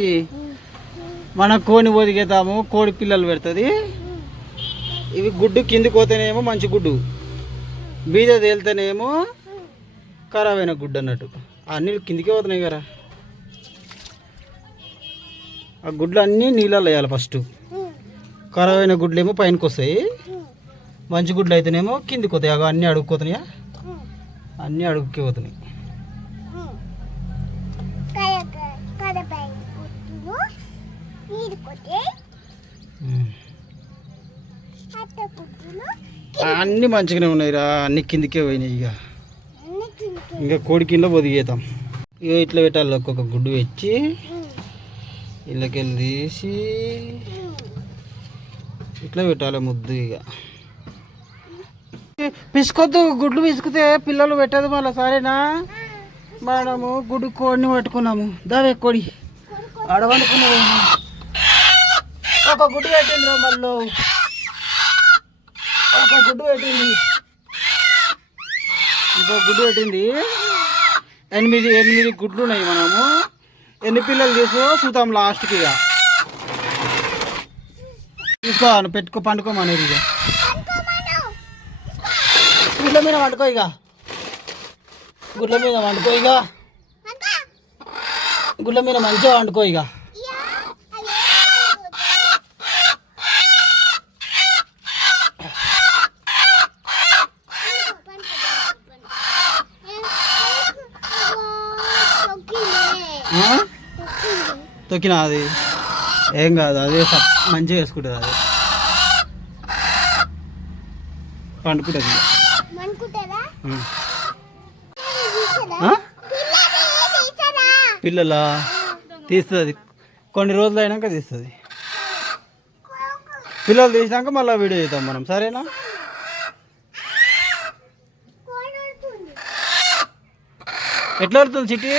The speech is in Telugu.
చిట్టి. మనం కోడిని ఒదిగేద్దాము, కోడి పిల్లలు పెడుతుంది. ఇవి గుడ్డు కిందికి పోతేనేమో మంచి గుడ్డు, బీద తేలితేనేమో ఖరాబ్ అయిన గుడ్డు అన్నట్టు. అన్నీ కిందికే పోతున్నాయి కదా. ఆ గుడ్లు అన్నీ నీళ్ళలో వేయాలి ఫస్ట్. ఖరాబ్ అయిన గుడ్లు ఏమో పైనకి వస్తాయి, మంచి గుడ్లు అయితేనేమో కిందికి పోతాయి. అవి అన్నీ అడుగుపోతున్నాయా, అన్నీ అడుగుకి పోతున్నాయి. అన్నీ మంచిగానే ఉన్నాయి రా, అన్ని కిందికే పోయినాయి. ఇంకా కోడి కింద ఒదిగేద్దాం. ఇక ఇట్లా పెట్టాలి, ఒక్కొక్క గుడ్డు పెట్టి ఇళ్ళకెళ్ళి తీసి ఇట్లా పెట్టాలి ముద్దు. ఇక పిసుకొద్దు, గుడ్లు పిసుకుతే పిల్లలు పెట్టదు మళ్ళీ, సరేనా? మనము గుడ్డు కోడిని పట్టుకున్నాము. దావే కోడి ఆడవనుకున్నాము. ఒక గుడ్డు పెట్టింది, మళ్ళీ ఒక గుడ్డు పెట్టింది, ఇంకో గుడ్డు పెట్టింది. 8 గుడ్లు ఉన్నాయి. మనము ఎన్ని పిల్లలు చూద్దాం లాస్ట్కి. ఇక తీసుకో, పెట్టుకో, పండుకోమనేది. ఇక గుడ్ల మీద వండుకో, ఇక గుడ్ల మీద వండుకో, ఇక గుడ్ల మీద మంచిగా వండుకో. ఇక తొక్కినా అది ఏం కాదు, అదే మంచిగా వేసుకుంటుంది. అది పండుకుంటుంది. పిల్లలా తీస్తుంది, కొన్ని రోజులు అయినాక తీస్తుంది. పిల్లలు తీసినాక మళ్ళీ వీడియో చేద్దాం మనం, సరేనా? ఎట్లా పడుతుంది చిట్టి?